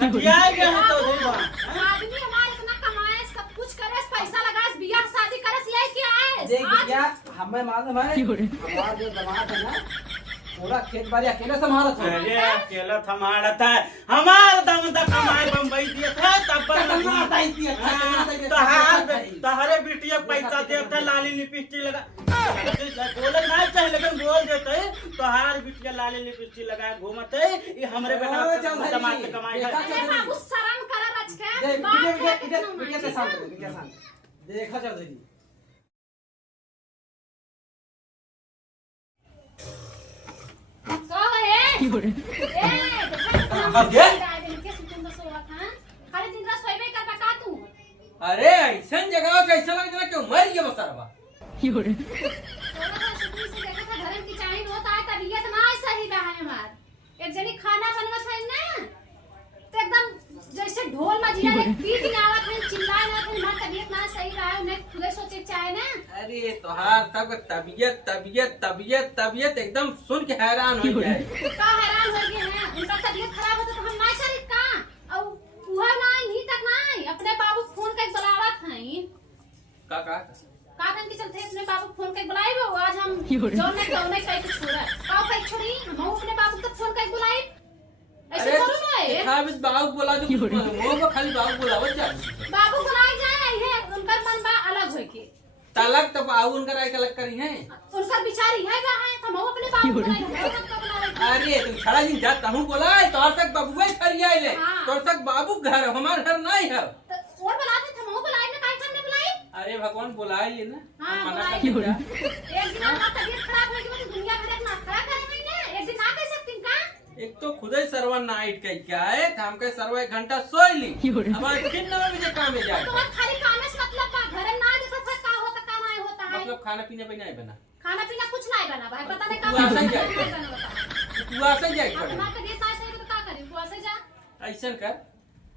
खटियाएगा है चौधरी बा आदमी हमारे इतना कमाए सब कुछ करे पैसा लगाए बियाह शादी करे ले क्या है देख क्या हमें मालूम है हमारा जो दामाद है ना पूरा खेत बाड़ी अकेले संभालत है। अरे अकेला थमाड़ा था हमार दम तक कमाए बम्बई दिया था तब तहारे बिटिया पैसा देते लाली लिपस्टिक लगा बोले नहीं चाहे लेकिन बोल देते तोहार बिटिया लाली लिपस्टिक लगा घूमते ये हमरे बेटा दमाद के कमाई है। बाबू शर्म कर रच के बिटिया के सामने देखा चौधरी अरे ऐसा जगह कैसा लग रहा क्यों मर गया बसारवा एक जनी खाना बनवत है ना तो एकदम जैसे ढोल मजीरा पीट गावत है चिल्लाए ना फिर मां तबीयत ना सही रहा है ने खुदे सोचे चाहे ना। अरे तोहार सब तबीयत तबीयत तबीयत तबीयत एकदम सुन के हैरान हो जाए का हैरान हो गए हैं उनका तबीयत खराब होता तो हम ना करी का और वह नहीं तक नहीं अपने बाबू फोन के बुलावत हैं का काकन के चलते अपने बाबू फोन के बुलाए वो आज हम जोन ने कौन कह के छोड़ा का कह छोड़ी हम अपने बाबू को फोन के बुलाए ऐसे करो ना ये खाबिस बाबू बोला जो वो को खाली बाबू बुलावत जा बाबू बुलाए जाए है उनका मन बा अलग होय के तलक तो बाबू उनका राय अलग करी है उनका बिचारी है का है हम अपने बाबू बुलाए अरे तुम खड़ा दिन जाता हूं बोला तोर तक बाबू खरी आइले तोर तक बाबू घर हमार घर नहीं है और बुलाते थे हम बुलाए ना काहे हमने बुलाए। अरे भगवान बुलाइए ना हां मना बुलाए कर एक दिन आपका तबीयत खराब हो गई तो दुनिया भर ना खड़ा करेंगे ना एक दिन ना कह सकती का एक तो खुद ही सर्वर नाइट का क्या है हम के सर्वर 1 घंटा सोई ली हमारे 3 बजे काम में जाए तो खाली काम से मतलब का घर ना देखा था का होता का नहीं होता है मतलब खाना पीना पे नहीं बना खाना पीना कुछ नहीं बना भाई पता नहीं का तू ऐसे जाए तू ऐसे जाए अपना तबीयत ना सही तो का करे तू ऐसे जा ऐसा कर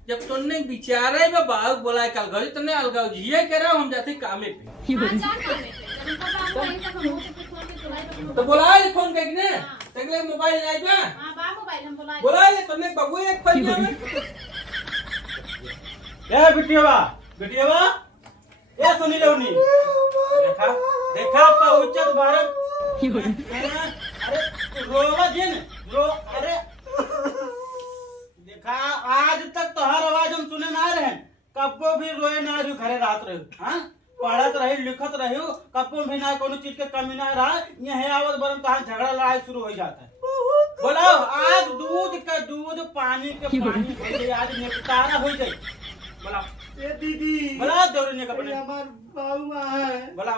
जब तुमने बिचारे में बाहर बोलाए कल गई तुमने अलगाव जिए कह रहा हम जाते कामे पे हां जा कामे पे जब उनका बाबू वहीं तक हम फोन के बुलाए तो बुलाए फोन करके तगले मोबाइल आई बा हां बा मोबाइल हम बुलाए बुलाए तुमने बबू एक फरिया में ए बिटिया ए सुनी लेवनी देखा पहुंचत भारत अरे रोवा जिन रो अरे देखा आज तक तो हर आवाज हम सुने ना रहे कब्बो भी रोए ना रही घरे रात रही हाँ पढ़त रही लिखत रही कब्बो भी ना कोनो चीज के कमी ना रहा यह आवत बरम कहा झगड़ा लड़ाई शुरू हो जाता है। बोलो आज दूध का दूध पानी के पानी हो जाए आज निपटारा हो जाए बोला ए दीदी बोला दौड़ने का बने हमार बाबू है बोला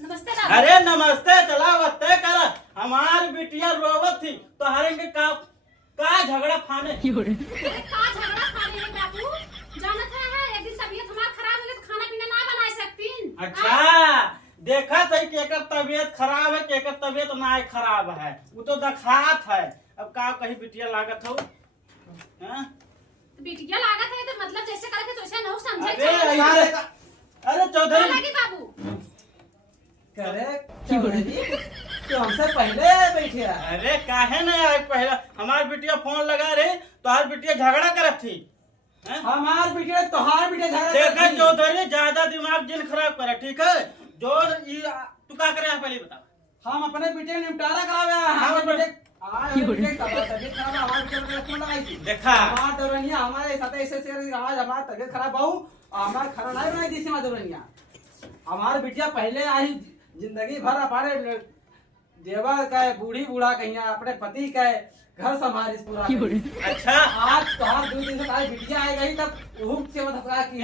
नमस्ते अरे नमस्ते चला वत्ते कर हमार बिटिया रोवत थी तो हरेंगे का झगड़ा फाने का झगड़ा खाने में बाबू जानत है एक दिन तबीयत हमार खराब हो गई तो खाना पीना ना बना सकती। अच्छा देखा सही कि एकर तबीयत खराब है कि एकर तबीयत ना खराब है वो तो दखात है अब का कहीं बिटिया लागत हो बिटिया लागत है तो मतलब जैसे करे तो वैसे न समझे अरे चौधरी लगी बाबू करे चौधरी तो हमसे पहले बैठे अरे काहे ना यार पहला हमार बिटिया फोन लगा रही तो हर बिटिया झगड़ा करत थी हमार बिटिया तोहार बिटिया झगड़ा देखा चौधरी ज्यादा दिमाग जिन खराब करे ठीक है जो तू क्या करे पहले बता हम अपने बिटिया निपटारा करावे हमारे बिटिया देखा हमार दौरनिया हमारे साथ ऐसे आज हमार तबीयत खराब बहु हमार खाना नहीं बनाई दी हमार दौरनिया हमार बिटिया पहले आई जिंदगी भर हमारे देवर का बूढ़ी बूढ़ा कहीं अपने पति का घर संभाल पूरा अच्छा आज तो हर 2 दिन से बिटिया आई गई तब हुक से मतलब की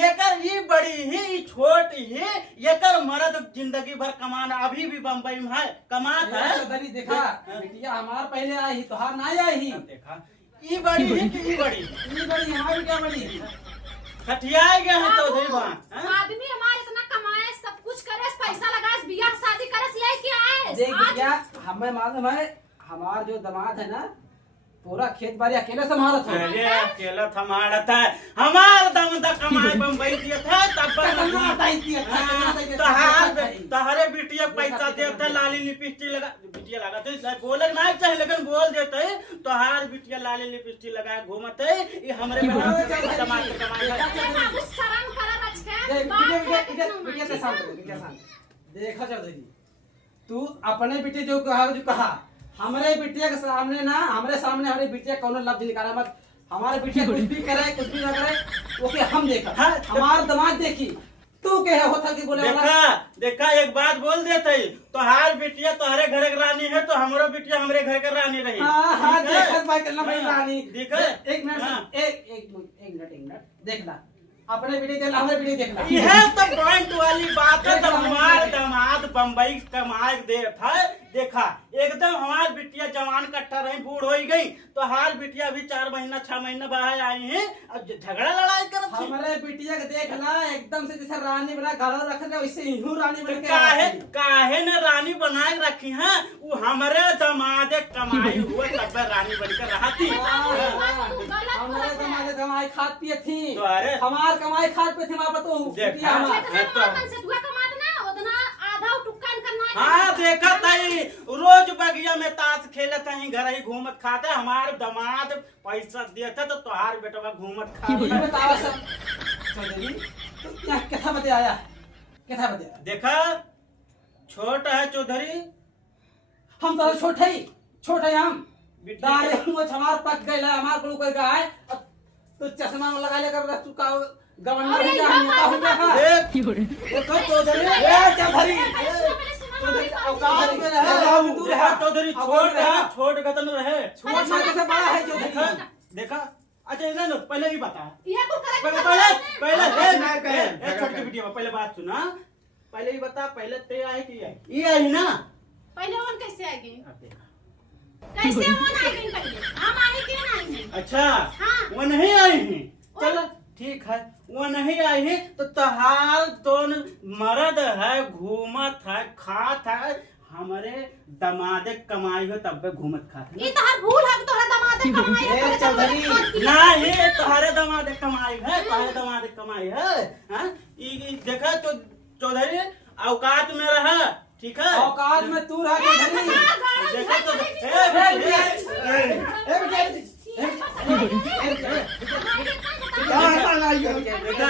येकर ये बड़ी ही छोट ही येकर मर्द जिंदगी भर कमाना अभी भी बम्बई में है कमात है देखा बिटिया हमार पहले आई तो हार नहीं आई ही देखा ये बड़ी ही कि ये बड़ी हमारी क्या बड़ी खटियाए गए हैं चौधरी बहन आदमी हमारे इतना कमाए सब कुछ करे पैसा लगाए बियाह शादी करे ले क्या है देख क्या हमें मालूम है हमार जो दामाद है ना पूरा खेत बाड़ी अकेले संभालत हो। अरे अकेला हमारा था, हमार दम दा कमाई बम्बई दिया था तब तहरे बिटिया पैसा देते लाली लिपस्टिक लगा बिटिया लगाते बोले नहीं चाहे लेकिन बोल देते तोहार बिटिया लाली लिपस्टिक लगाए घूमते ये हमरे कमाई बाबू शर्म करा रचके बिटिया के सामने देखा चौधरी तू अपने बेटे जो कहा हमारे बिटिया के सामने ना हमारे सामने हमारे बिटिया कौन लफ्ज निकाला मत। हमारे बिटिया कुछ भी करे कुछ भी ना करे ओके हम देखा हमार दामाद देखी तू के होता कि बोले देखा एक बात बोल देते तोहार बिटिया तोहरे घर के रानी है तो हमरो बिटिया हमरे घर के रानी रही। हां देखत भाई करना भाई रानी ठीक है एक मिनट एक मिनट देखना अपने बेटे देख हमारे बेटे देखना यह तो पॉइंट वाली बात है। जब हमारे दामाद बम्बई कमाए दे था देखा एकदम हमारी बिटिया जवान कट्टा रही बूढ़ हो गई तो हाल बिटिया अभी 4 महीना 6 महीना बाहर आई है अब झगड़ा लड़ाई कर हमारे बिटिया के देखना एकदम से जैसे रानी बना घर रख दे वैसे यूं रानी बन के काहे ने रानी बनाए रखी है वो हमारे दामाद कमाई हुए तब रानी बनकर रहती। हमारे दामाद कमाई खात पिए थी अरे हमार कमाई खात पे थी वहां तो बिटिया हाँ देखा तई रोज बगिया में ताश खेलत हई घर ही घूमत खाते हमार दामाद पैसा देते तो तोहार बेटवा घूमत खाते बताओ सब चौधरी तू क्या कथा बताया कथा बताया देखा छोट है चौधरी हम तो छोटे हम दारे हम हमार पक गए हमार को कोई गाय तो चश्मा में लगा लेकर तू का गवर्नर हो जा नेता हो जा देखो चौधरी ए चौधरी चौधरी छोड़ गतन रहे छोड़ कैसे बड़ा है चौधरी देखा अच्छा इन्हें लो पहले ही बता पहले छोटी वीडियो में पहले बात सुना पहले ही बता पहले ते आए कि ये आई ना वन कैसे आएगी कैसे वन आएगी पहले हम आए क्यों नहीं अच्छा हाँ। वो नहीं आई है चलो ठीक है वो नहीं आई है तो तहार दोन मर्द है घूमत है खात है हमारे दमादे कमाई हो तब पे घूमत खात ये तोहर भूल है तोहरा दमादे कमाई है चौधरी नहीं तुम्हारे दमादे कमाई है तुम्हारे दमादे कमाई है हां ई देखा तो चौधरी औकात में रहा ठीक है औकात में तू रहा चौधरी देखा तो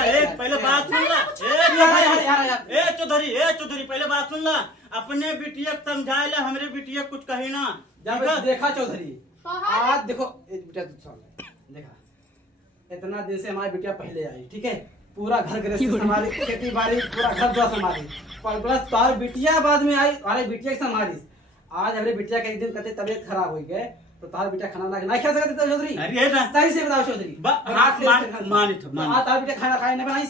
एक पहले बात सुन ला चौधरी पहले बात सुन ला अपने बिटिया समझाए ला हमरे बिटिया कुछ कही ना देखा चौधरी आज देखो बेटा देखा इतना दिन से हमारी बिटिया पहले आई ठीक है पूरा घर गृहस्थी संभाली खेती बाड़ी पूरा घर द्वार संभाली पर प्लस तार बिटिया बाद में आई अरे बिटिया संभाली आज हमारे बिटिया के एक दिन कहते तबीयत खराब हो गई तो तार बिटिया खाना नहीं खा सकते चौधरी अरे ना सही से बताओ चौधरी हाथ मान तार बिटिया खाना खाए नहीं बनाई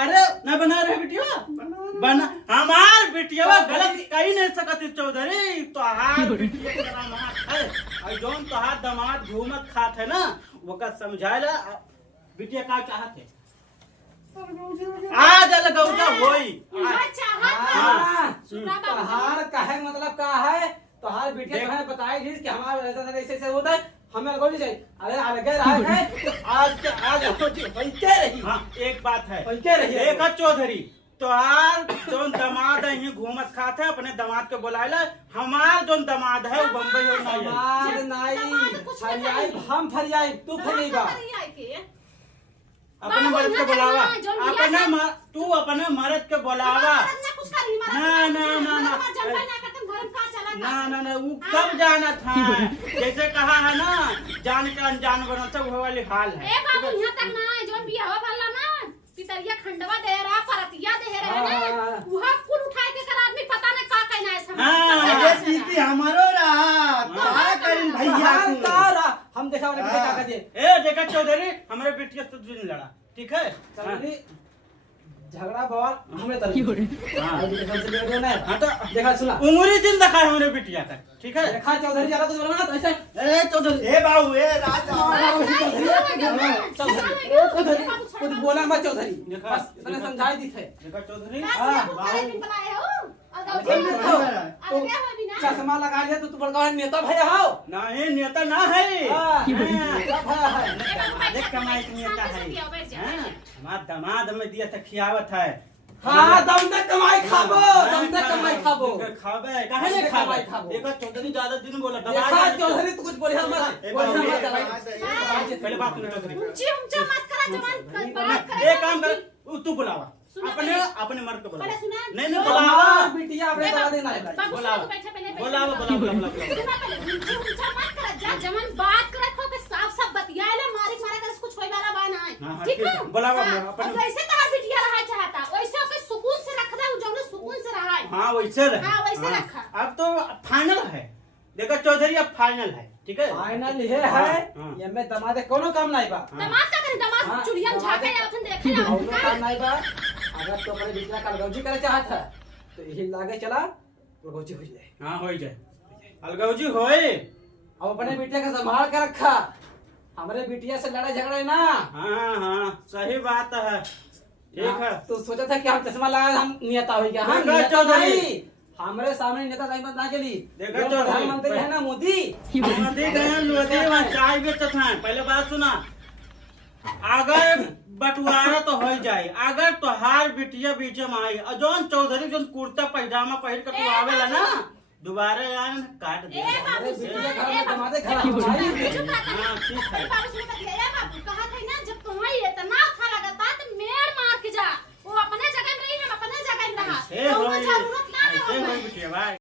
अरे न बना रहे बिटिया बना हमार बिटिया गलत कही नहीं सकती चौधरी तो हार बिटिया है और जोन तो हाथ दामाद घूमत खात है ना वो का समझाएला बिटिया का चाहते आज अलग गौजा होई हार कहे मतलब का है तो हार बिटिया कहे बताई थी कि हमारा ऐसे होता है हमें लगो नहीं चाहिए अरे अलगे रहा है तो आज बनते रही हाँ एक बात है बनते रही एक चौधरी तो यार जो दामाद है ये घूमत खाते अपने दामाद के बुलाएला हमार जो दामाद है वो बम्बई हो फरियाई हम फरियाई तू फरियाईबा अपने मर्द के बुलावा अपने तू अपने मर्द के बुलावा ना वो सब जाना था जैसे कहा है ना जान के अनजान बना था वो वाली हाल है पितरिया खंडवा दे रहा परतिया दे रहा है ना वह कुल उठाए के कर आदमी पता नहीं का कहना है सब हां ये दीदी हमारो रहा का करिन भैया का हम देखा वाले बेटा का दे ए देखा चौधरी हमरे बिटिया से दिन लड़ा ठीक है चौधरी झगड़ा बवाल हमरे तरफ हां तो देखा सुना उंगली दिन देखा हमरे बिटिया का ठीक है देखा चौधरी जरा तो बोलना तो ऐसे ए चौधरी ए बाबू ए राजा चौधरी कुछ बोला मत चौधरी बस इतना समझाई दी थे देखा चौधरी हां बुलाए हो अलगे हो भी ना चश्मा लगा लिया तो बड़का नेता भैया हो नहीं नेता ना है हाँ, नेता भैया है अधिक कमाई के नेता है हमारा दामाद में दिया था खियावत है हाँ दम तक कमाई खाबो दम तक कमाई खाबो खाबे काहे नहीं खाबे कमाई खाबो। देखो चौधरी ज्यादा दिन बोला देखा चौधरी तो कुछ बढ़िया मत पहले बात सुनो चौधरी ऊंची ऊंचा मत करा जवान बात करे एक काम कर तू बुलावा सुनो अपने पहले। अपने मर्द को बुलावा पहले सुना नहीं नहीं बुलावा बिटिया अपने दवा देना है भाई बाबू बुलावा सुनो बैठा पहले बुलावा बुलावा सुना पहले ऊंची ऊंचा मत करा जा जवान बात करे खो के साफ साफ बतियाले मारे मारा कर कुछ होई वाला बा ना हाँ, है ठीक है बुलावा हाँ, अपने और वैसे तार बिटिया रहा चाहता वैसे ओके सुकून से रख दे जो ने सुकून से रहा है हाँ वैसे रहे हाँ, वैसे रखा। अब तो फाइनल है देखो चौधरी अब फाइनल है ठीक है फाइनल ये है हाँ। ये में दमादे कोनो काम नहीं बा दमाद का करे दमाद हाँ, चुड़िया दमाद झाके का- आथन देखे ना कोनो काम नहीं बा अगर तो अपने बिटिया कलगौजी करे चाहत है तो यही लागे चला कलगौजी हो जाए हाँ हो जाए अलगौजी होए अब अपने बिटिया का संभाल कर रखा हमारे बिटिया से लड़ाई झगड़े ना हाँ हाँ सही बात है ठीक है तो सोचा था कि हम चश्मा लगा हम नेता हो गया हम देखा नेता चौधरी। नहीं हमारे सामने नेता नहीं बनना के लिए देखा जो चौधरी। प्रधानमंत्री है ना मोदी मोदी गए लोधी वहाँ चाय बेचत हैं पहले बात सुना अगर बंटवारा तो हो जाए अगर तोहार बिटिया बीचे में आई और जौन चौधरी जौन कुर्ता पैजामा पहिर के तू आवेला ना दोबारा यार काट दे ए बाबू अरे बिटिया घर में ए बाबू दमादे घर हमारी चुप रहा हाँ ठीक है बाबू सुन के ए बाबू कहा था ना जब तुम्हारी इतना अच्छा लगता तो मेड़ मार के जा वो अपने जगह में रही हम अपने जगह में रहा ऐसे तो होई जरूरत ना ऐसे है होई बिटिया भाई